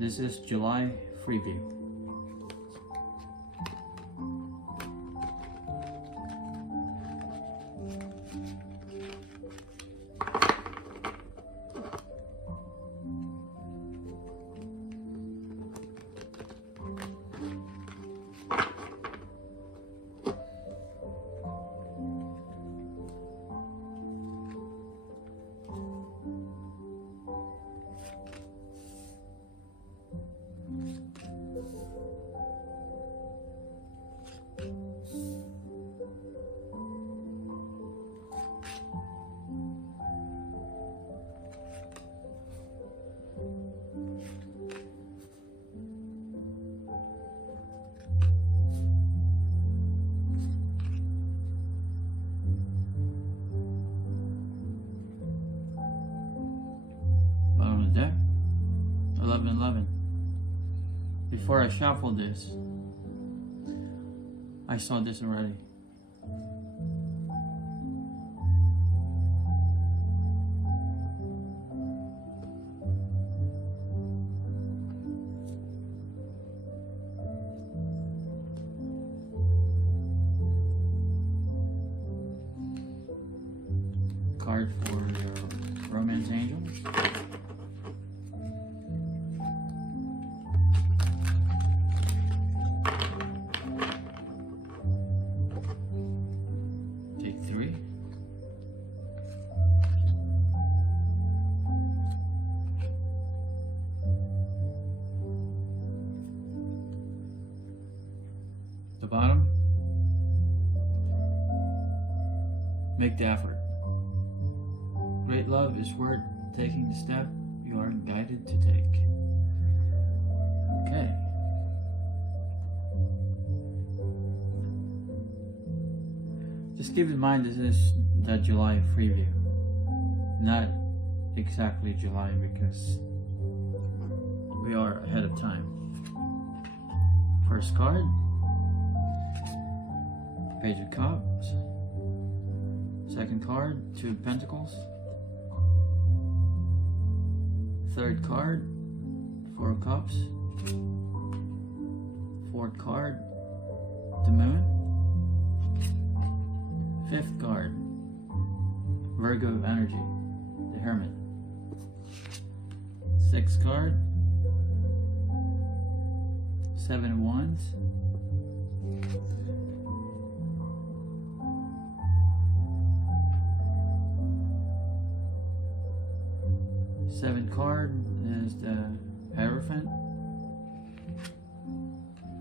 This is July Freeview. Bottom of the deck, 11-11. Before I shuffled this, I saw this already. Card for your romance angel. Take 3. The bottom. Make the effort. Great love is worth taking the step you are guided to take. Okay. Just keep in mind this is the July preview. Not exactly July because we are ahead of time. First card. Page of Cups. Second card, 2 of Pentacles. Third card, 4 of Cups. Fourth card, the Moon. Fifth card, Virgo energy, the Hermit. Sixth card, 7 of Wands. Seventh card is the Hierophant.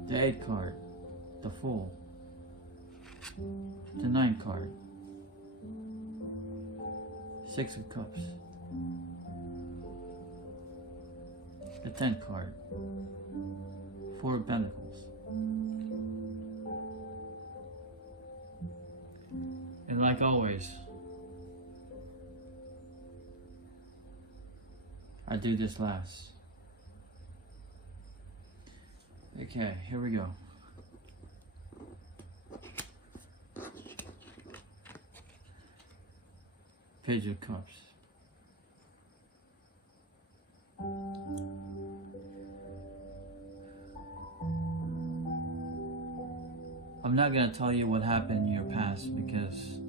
The 8th card, the Fool. The 9th card, 6 of Cups. The 10th card, 4 of Pentacles. And like always, I do this last. Okay, here we go. Page of Cups. I'm not gonna tell you what happened in your past because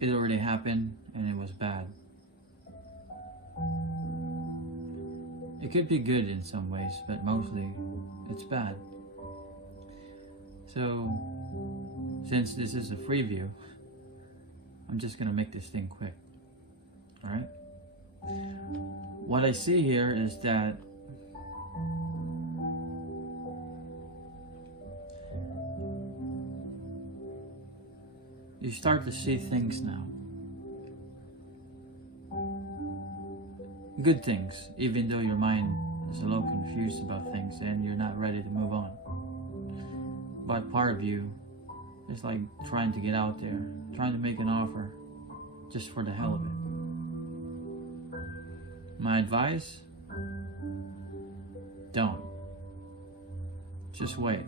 it already happened and it was bad. It could be good in some ways, but mostly it's bad. So, since this is a preview, I'm just gonna make this thing quick. Alright? What I see here is that you start to see things now. Good things, even though your mind is a little confused about things and you're not ready to move on. But part of you is like trying to get out there, trying to make an offer just for the hell of it. My advice? Don't. Just wait.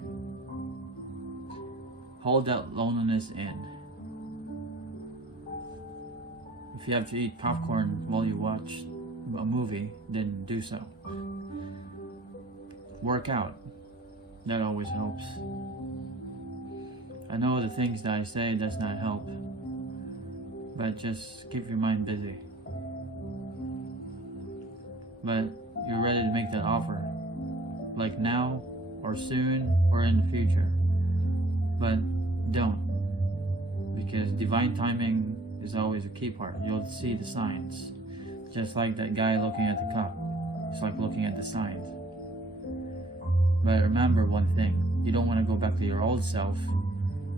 Hold that loneliness in. If you have to eat popcorn while you watch a movie, then do so. Work out. That always helps. I know the things that I say does not help, but just keep your mind busy. But you're ready to make that offer, like now, or soon, or in the future. But don't, because divine timing is always a key part. You'll see the signs, just like that guy looking at the cup. It's like looking at the signs. But remember one thing, you don't want to go back to your old self.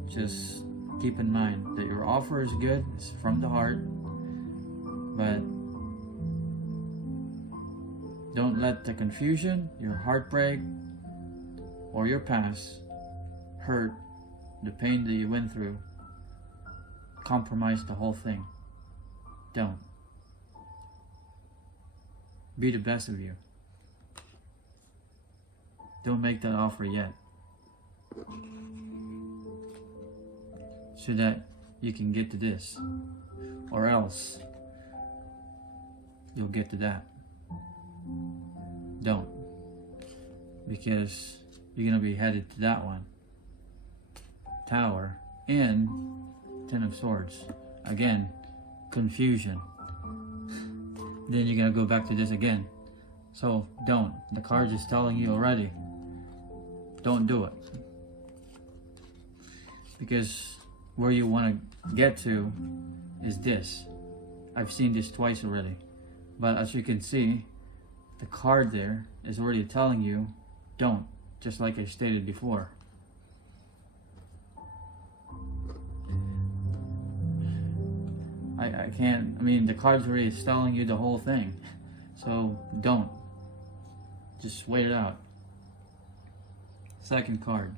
Just keep in mind that your offer is good, it's from the heart, but don't let the confusion, your heartbreak, or your past hurt, the pain that you went through, compromise the whole thing. Don't. Be the best of you. Don't make that offer yet, so that you can get to this, or else you'll get to that. Don't, because you're gonna be headed to that one. Tower and Ten of Swords. Again, confusion. Then you're gonna go back to this again. So don't. The card is telling you already. Don't do it. Because where you want to get to is this. I've seen this twice already. But as you can see, the card there is already telling you, don't. Just like I stated before. I can't, I mean, the card's already telling you the whole thing. So don't. Just wait it out. Second card,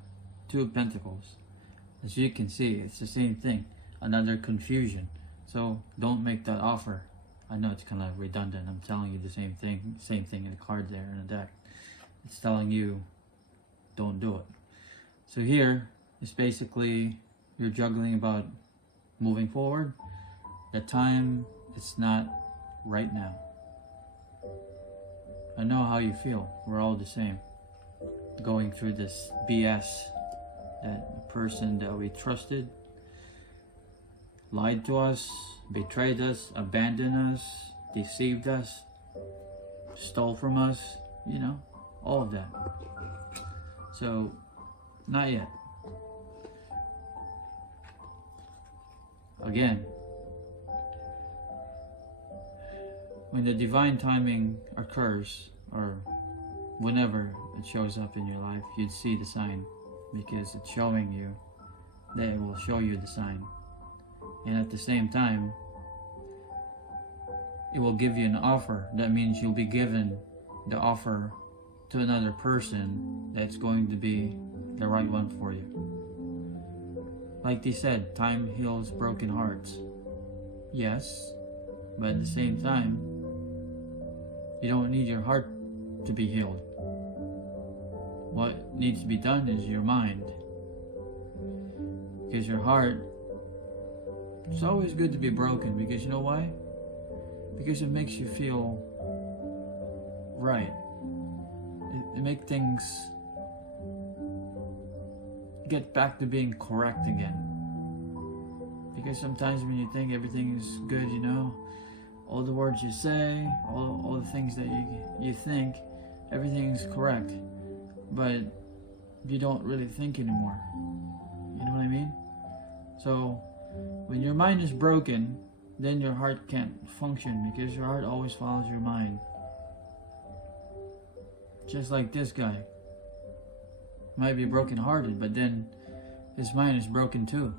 Two of Pentacles. As you can see, it's the same thing. Another confusion. So don't make that offer. I know it's kind of redundant. I'm telling you the same thing in the card there in the deck. It's telling you, don't do it. So here, it's basically, you're juggling about moving forward. The time, it's not right now. I know how you feel. We're all the same. Going through this BS. That person that we trusted lied to us, betrayed us, abandoned us, deceived us, stole from us, you know, all of that. So, not yet. Again, when the divine timing occurs, or whenever it shows up in your life, you'd see the sign, because it's showing you that it will show you the sign. And at the same time, it will give you an offer. That means you'll be given the offer to another person that's going to be the right one for you. Like they said, time heals broken hearts. Yes, but at the same time, you don't need your heart to be healed. What needs to be done is your mind. Because your heart, it's always good to be broken, because you know why? Because it makes you feel right. It makes things get back to being correct again. Because sometimes when you think everything is good, you know, all the words you say, all the things that you think, everything is correct. But you don't really think anymore. You know what I mean? So when your mind is broken, then your heart can't function, because your heart always follows your mind. Just like this guy. Might be broken hearted, but then his mind is broken too.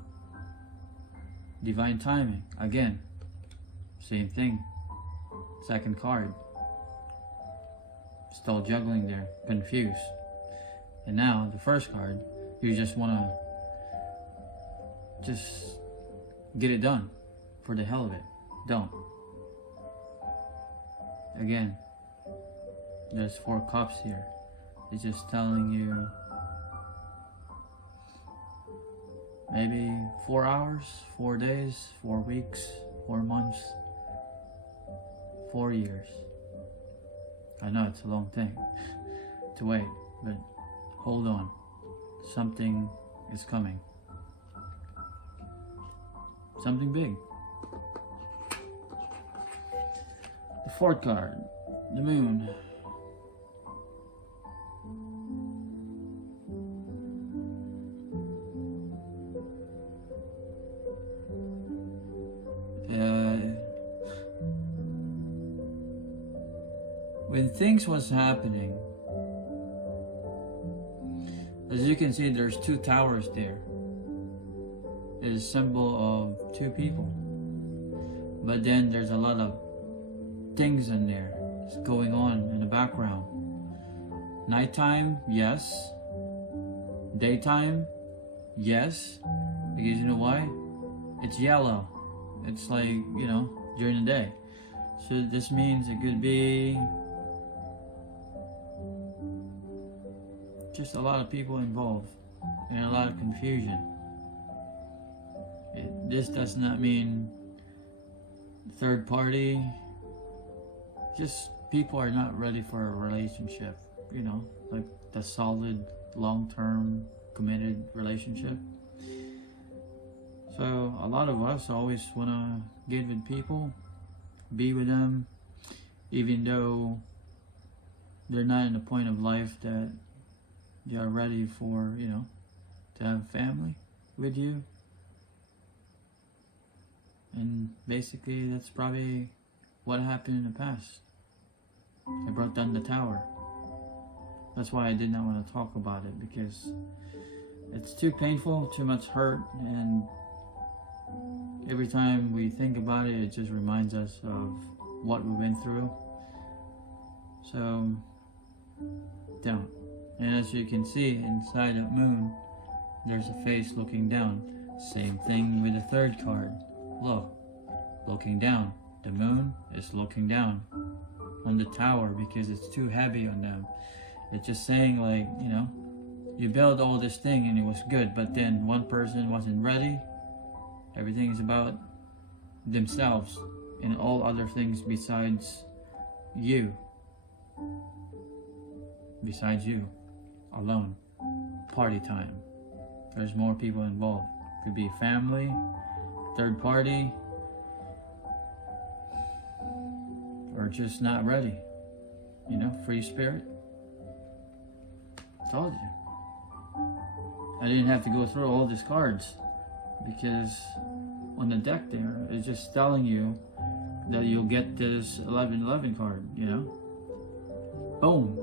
Divine timing. Again, same thing. Second card. Still juggling there. Confused. And now, the first card, you just want to just get it done for the hell of it. Don't. Again, there's 4 cups here. It's just telling you maybe 4 hours, 4 days, 4 weeks, 4 months, 4 years. I know it's a long thing to wait, but hold on. Something is coming. Something big. The fourth card, the moon. When things was happening, as you can see, there's two towers there. It is a symbol of two people. But then there's a lot of things in there that's going on in the background. Nighttime, yes. Daytime, yes. Because you know why? It's yellow. It's like, you know, during the day. So this means it could be just a lot of people involved and a lot of confusion. This does not mean third party. Just people are not ready for a relationship, you know, like the solid, long-term, committed relationship. So a lot of us always want to get with people, be with them, even though they're not in a point of life that they are ready for, you know, to have a family with you. And basically that's probably what happened in the past. I brought down the tower. That's why I did not want to talk about it, because it's too painful, too much hurt, and every time we think about it, it just reminds us of what we went through. So, don't. And as you can see, inside that moon, there's a face looking down. Same thing with the third card. Look, looking down. The moon is looking down on the tower because it's too heavy on them. It's just saying, like, you know, you build all this thing and it was good, but then one person wasn't ready. Everything is about themselves and all other things besides you. Besides you. Alone. Party time. There's more people involved. Could be family, third party, or just not ready. You know, free spirit. Told you. I didn't have to go through all these cards, because on the deck there, it's just telling you that you'll get this 1111 card, you know? Boom.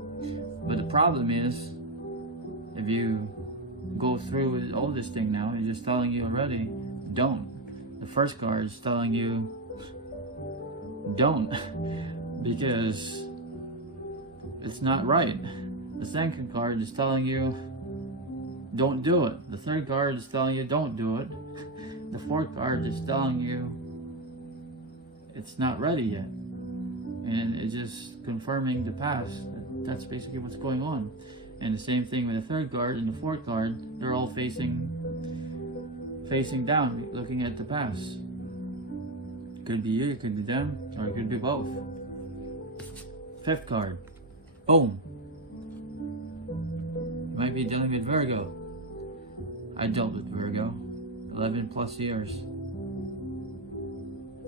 But the problem is, if you go through with all this thing now, it's just telling you already, don't. The first card is telling you, don't. Because it's not right. The second card is telling you, don't do it. The third card is telling you, don't do it. The fourth card is telling you, it's not ready yet. And it's just confirming the past. That's basically what's going on. And the same thing with the third card and the fourth card. They're all facing down, looking at the past. It could be you, it could be them, or it could be both. Fifth card. Boom. You might be dealing with Virgo. I dealt with Virgo. 11 plus years.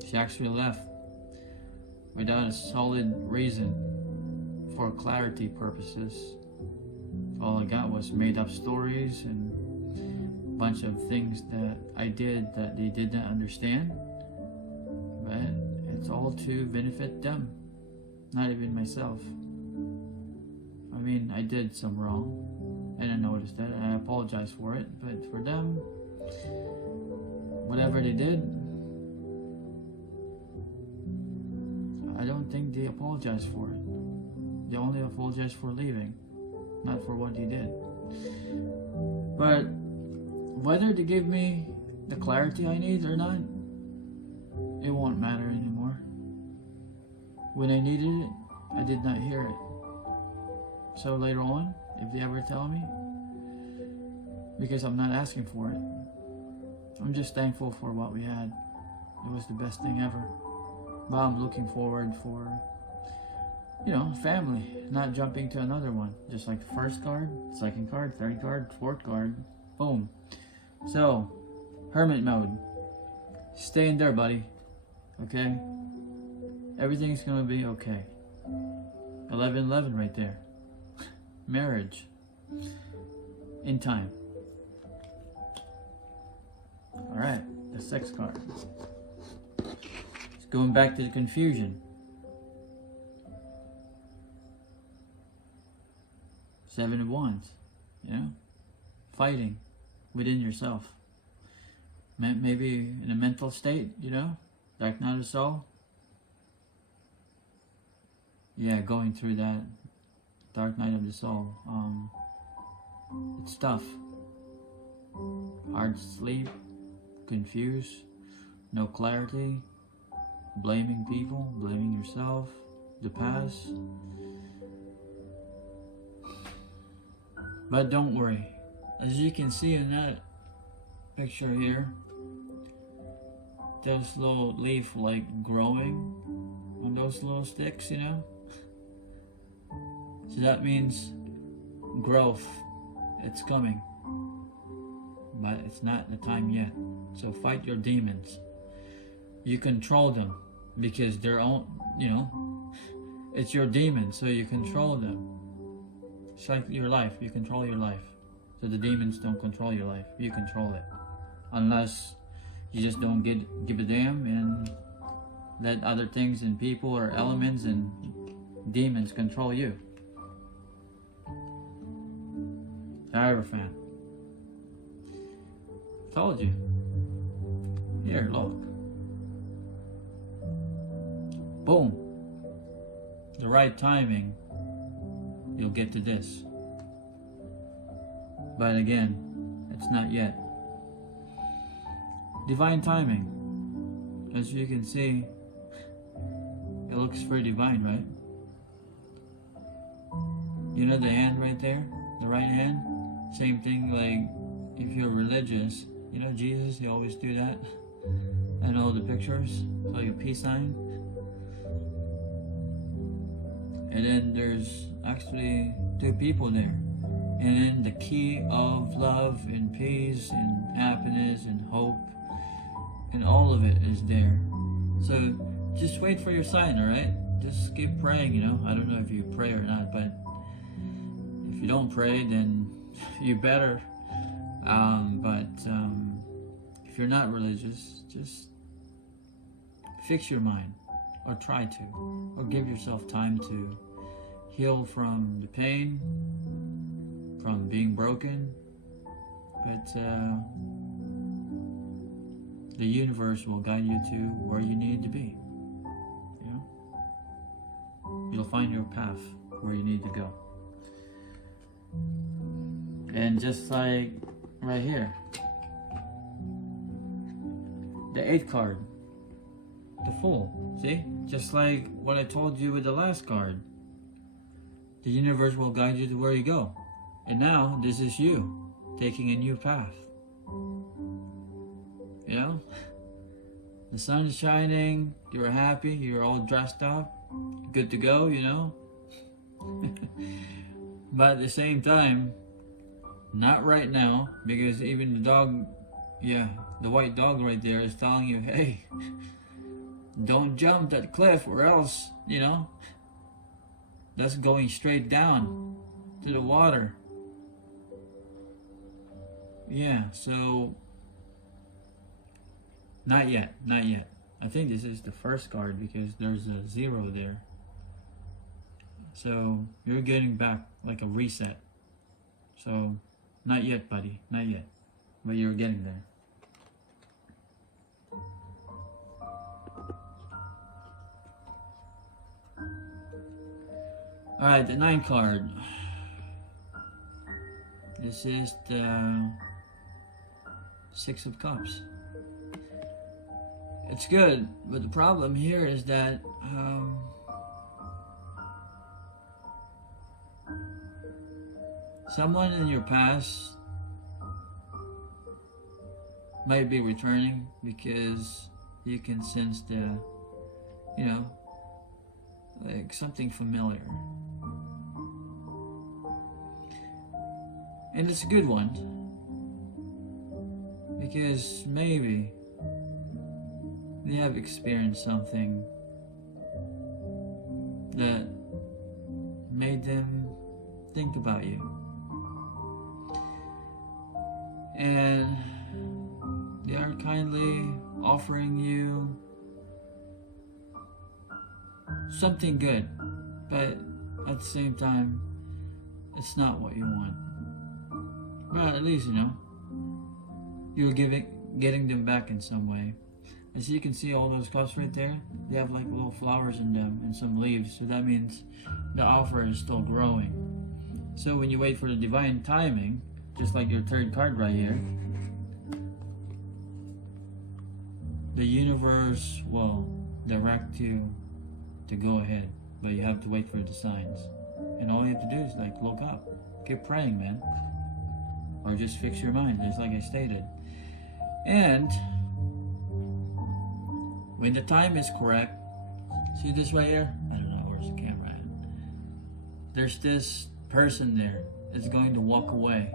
She actually left without a solid reason for clarity purposes. All I got was made up stories and a bunch of things that I did that they did not understand. But it's all to benefit them, not even myself. I mean, I did some wrong and I noticed that and I apologize for it, but for them, whatever they did, I don't think they apologized for it. They only apologized for leaving, not for what they did. But whether they give me the clarity I need or not, it won't matter anymore. When I needed it, I did not hear it. So later on, if they ever tell me, because I'm not asking for it, I'm just thankful for what we had. It was the best thing ever. But I'm looking forward for family, not jumping to another one. Just like the first card, second card, third card, fourth card, boom. So, hermit mode. Stay in there, buddy. Okay? Everything's gonna be okay. 11-11 right there. Marriage. In time. Alright, the 6th card. It's going back to the confusion. 7 of Wands. Fighting within yourself. Maybe in a mental state, Dark Night of the Soul. Yeah, going through that Dark Night of the Soul. It's tough. Hard to sleep, confused, no clarity, blaming people, blaming yourself, the past. But don't worry. As you can see in that picture here, those little leaf like growing on those little sticks, So that means growth. It's coming. But it's not the time yet. So fight your demons. You control them because they're all, it's your demons, so you control them. It's like your life. You control your life. So the demons don't control your life. You control it. Unless you just don't give a damn and let other things and people or elements and demons control you. Hierophant. Told you. Here, look. Boom. The right timing, you'll get to this. But again, it's not yet. Divine timing. As you can see, it looks very divine, right? The hand right there? The right hand? Same thing like if you're religious, Jesus, you always do that. And all the pictures, like a peace sign. And then there's actually 2 people there. And then the key of love and peace and happiness and hope and all of it is there. So just wait for your sign, alright? Just keep praying, I don't know if you pray or not, but if you don't pray, then you better. But if you're not religious, just fix your mind, or try to, or give yourself time to heal from the pain, from being broken. But the universe will guide you to where you need to be. You'll find your path where you need to go. And just like right here, the 8th card, the Fool. See? Just like what I told you with the last card. The universe will guide you to where you go. And now, this is you taking a new path. The sun is shining, you're happy, you're all dressed up, good to go, But at the same time, not right now, because even the dog, the white dog right there is telling you, hey, don't jump that cliff or else, that's going straight down to the water. So not yet. I think this is the first card because there's a 0 there. So you're getting back like a reset. So not yet, buddy, not yet. But you're getting there. Alright, the 9th card. This is the 6 of Cups. It's good, but the problem here is that someone in your past might be returning because you can sense the, like something familiar. And it's a good one, because maybe they have experienced something that made them think about you. And they are kindly offering you something good, but at the same time, it's not what you want. But at least, you're getting them back in some way. As you can see, all those cups right there, they have like little flowers in them and some leaves, so that means the offer is still growing. So when you wait for the divine timing, just like your third card right here, the universe will direct you to go ahead, but you have to wait for the signs. And all you have to do is like look up, keep praying, man, or just fix your mind, just like I stated. And when the time is correct, see this right here? I don't know, where's the camera at? There's this person there that's going to walk away.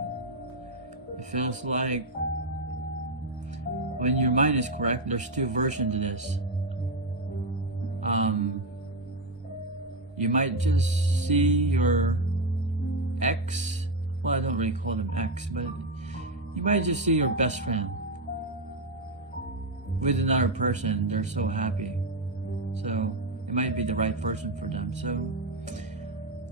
It feels like when your mind is correct, there's two versions of this. You might just see your ex, well, I don't really call them ex, but you might just see your best friend with another person. They're so happy, so it might be the right person for them. So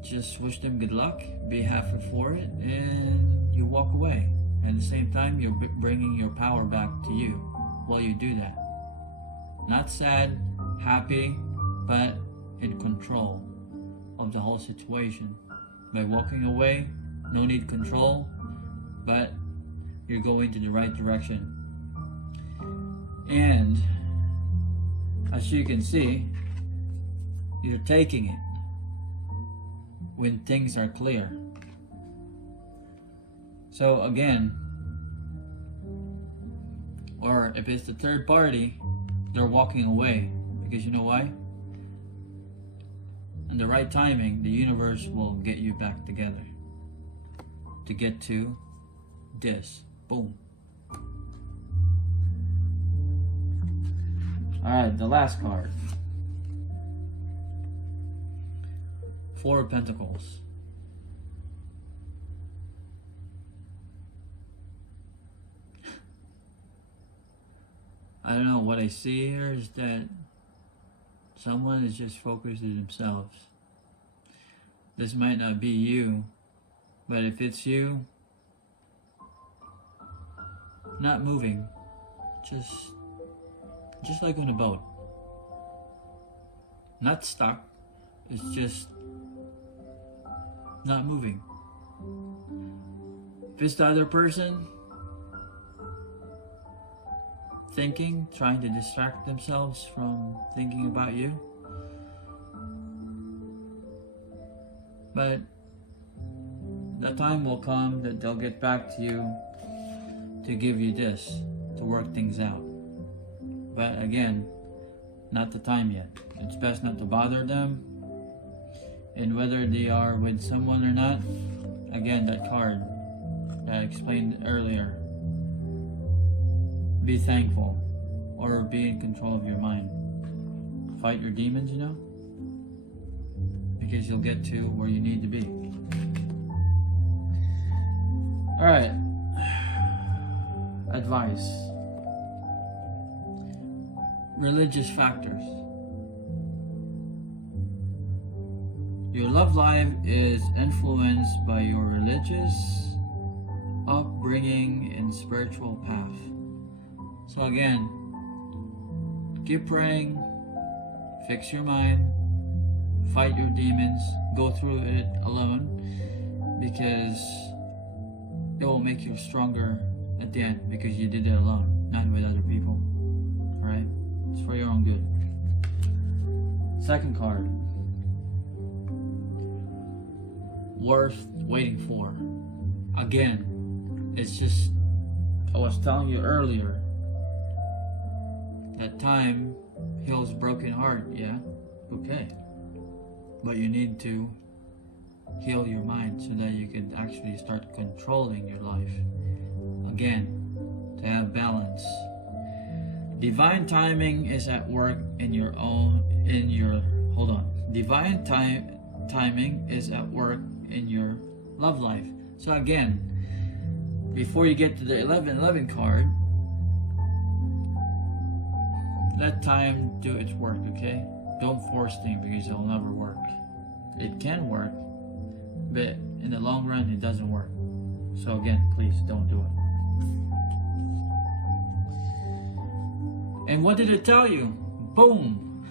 just wish them good luck, be happy for it, and you walk away. At the same time, you're bringing your power back to you while you do that. Not sad, happy, but in control of the whole situation. By walking away, no need control, but you're going to the right direction. And as you can see, you're taking it when things are clear. So again, or if it's the third party, they're walking away, because you know why? In the right timing, the universe will get you back together to get to this. Boom. Alright, the last card. Four of Pentacles. I don't know, what I see here is that someone is just focused on themselves. This might not be you, but if it's you, not moving, just like on a boat. Not stuck, it's just not moving. If it's the other person, thinking, trying to distract themselves from thinking about you. But the time will come that they'll get back to you to give you this, to work things out. But again, not the time yet. It's best not to bother them. And whether they are with someone or not, again, that card that I explained earlier, be thankful, or be in control of your mind. Fight your demons, because you'll get to where you need to be. Alright, advice. Religious factors. Your love life is influenced by your religious upbringing and spiritual path. So again, keep praying, fix your mind, fight your demons, go through it alone, because it will make you stronger at the end, because you did it alone, not with other people. Alright? It's for your own good. Second card. Worth waiting for. Again, it's just, I was telling you earlier, that time heals broken heart, yeah? Okay. But you need to heal your mind so that you can actually start controlling your life. Again, to have balance. Divine timing is at work in your Divine timing is at work in your love life. So again, before you get to the 1111 card, let time do its work, okay? Don't force things because it'll never work. It can work, but in the long run, it doesn't work. So again, please don't do it. And what did it tell you? Boom!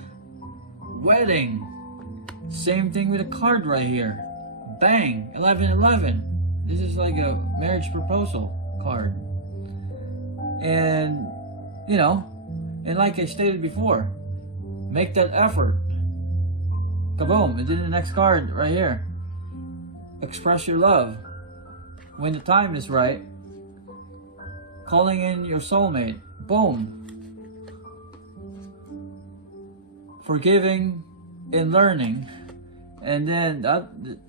Wedding. Same thing with a card right here. Bang! 1111. This is like a marriage proposal card. And, you know, and like I stated before, make that effort. Kaboom! And then the next card right here. Express your love. When the time is right, calling in your soulmate. Boom! Forgiving and learning. And then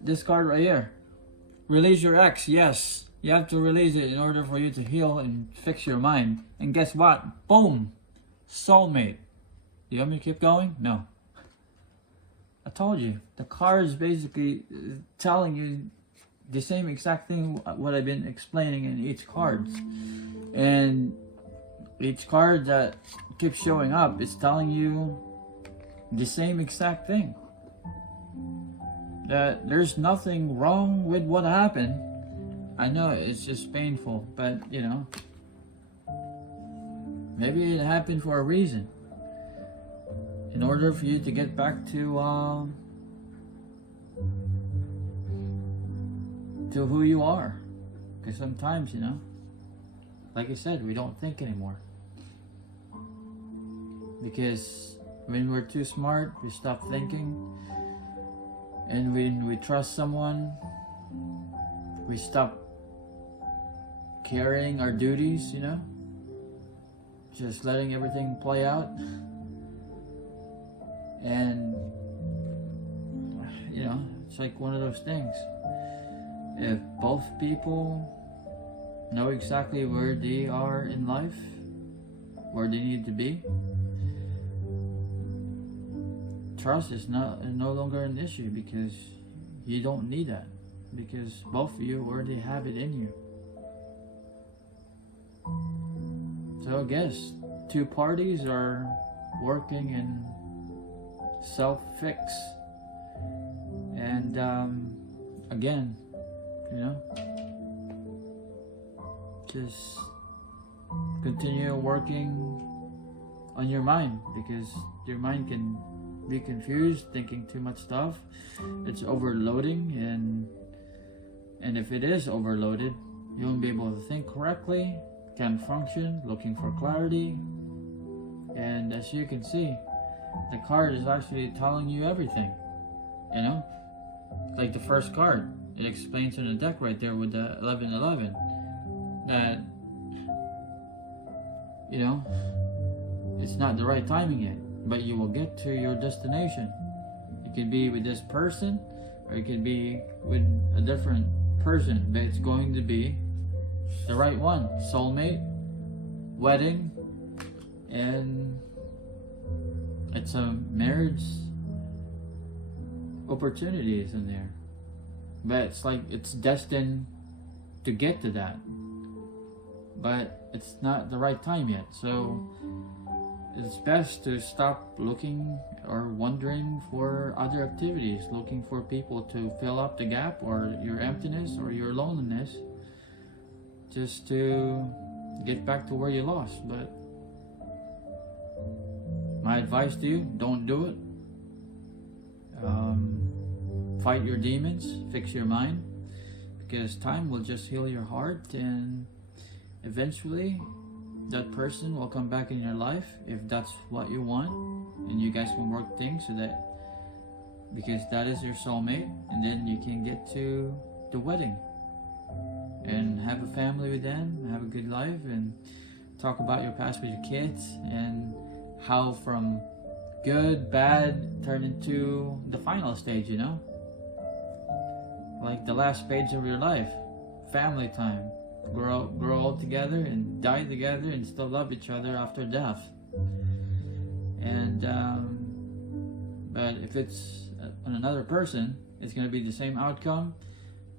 this card right here. Release your ex. Yes, you have to release it in order for you to heal and fix your mind. And guess what? Boom! Soulmate. Do you want me to keep going? No. I told you. The card is basically telling you the same exact thing what I've been explaining in each card. And each card that keeps showing up is telling you the same exact thing. That there's nothing wrong with what happened. I know it's just painful, but you know, maybe it happened for a reason. In order for you to get back to who you are. Because sometimes, you know, like I said, we don't think anymore. Because when we're too smart, we stop thinking. And when we trust someone, we stop carrying our duties, you know? Just letting everything play out. And, you know, it's like one of those things. If both people know exactly where they are in life, where they need to be, trust is no longer an issue, because you don't need that, because both of you already have it in you. So I guess two parties are working in self-fix, and again, you know, just continue working on your mind, because your mind can be confused, thinking too much stuff. It's overloading, and if it is overloaded, you won't be able to think correctly, can't function, looking for clarity. And as you can see, the card is actually telling you everything, you know? Like the first card, it explains in the deck right there with the 1111 that, you know, it's not the right timing yet, but you will get to your destination. It could be with this person, or it could be with a different person, but it's going to be the right one. Soulmate, wedding, and it's a marriage opportunities in there. But it's like it's destined to get to that, but it's not the right time yet. So it's best to stop looking or wondering for other activities, looking for people to fill up the gap or your emptiness or your loneliness, just to get back to where you lost. But my advice to you, don't do it. Fight your demons, fix your mind, because time will just heal your heart, and eventually that person will come back in your life if that's what you want, and you guys will work things so that, because that is your soulmate, and then you can get to the wedding and have a family with them, have a good life, and talk about your past with your kids, and how from good, bad turn into the final stage, you know? Like the last page of your life. Family time. Grow old together and die together and still love each other after death. And but if it's on another person, it's going to be the same outcome,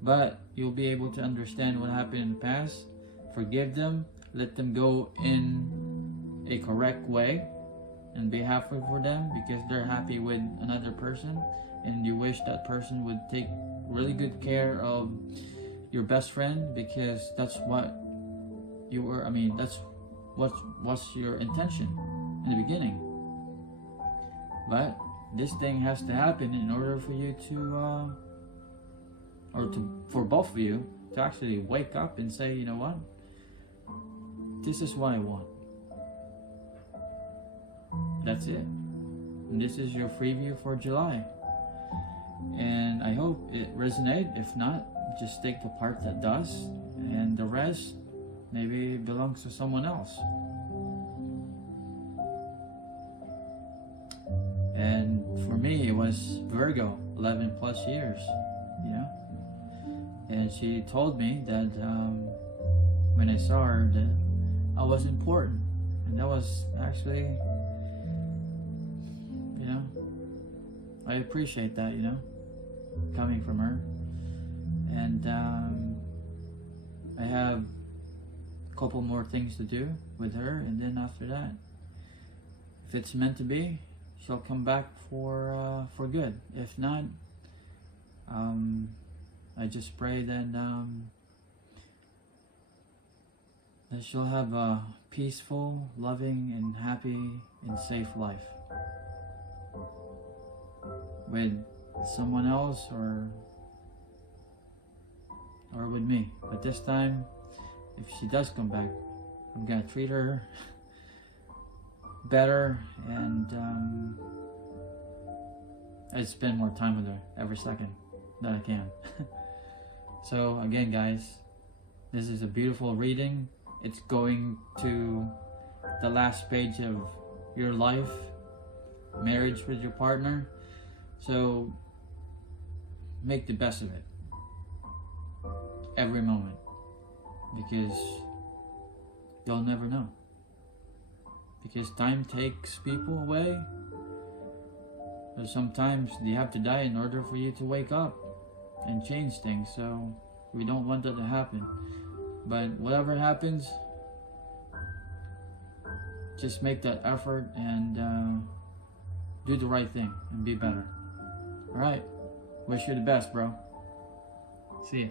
but you'll be able to understand what happened in the past, forgive them, let them go in a correct way, and be happy for them because they're happy with another person, and you wish that person would take really good care of your best friend because that's what you were, I mean, that's what's your intention in the beginning. But this thing has to happen in order for you to for both of you to actually wake up and say, you know what, this is what I want. That's it. And this is your preview for July. And I hope it resonates. If not, just take the part that does, and the rest maybe belongs to someone else. And for me, it was Virgo, 11 plus years, you know. And she told me that when I saw her, that I was important, and that was actually, you know, I appreciate that, you know, coming from her. And I have a couple more things to do with her, and then after that, if it's meant to be, she'll come back for good. If not, I just pray that that she'll have a peaceful, loving, and happy and safe life with someone else or with me. But this time, if she does come back, I'm gonna treat her better, and I spend more time with her every second that I can. So again, guys, this is a beautiful reading. It's going to the last page of your life, marriage with your partner. So make the best of it every moment, because you'll never know. Because time takes people away. But sometimes you have to die in order for you to wake up and change things. So we don't want that to happen. But whatever happens, just make that effort and do the right thing and be better. Alright, wish you the best, bro. See ya.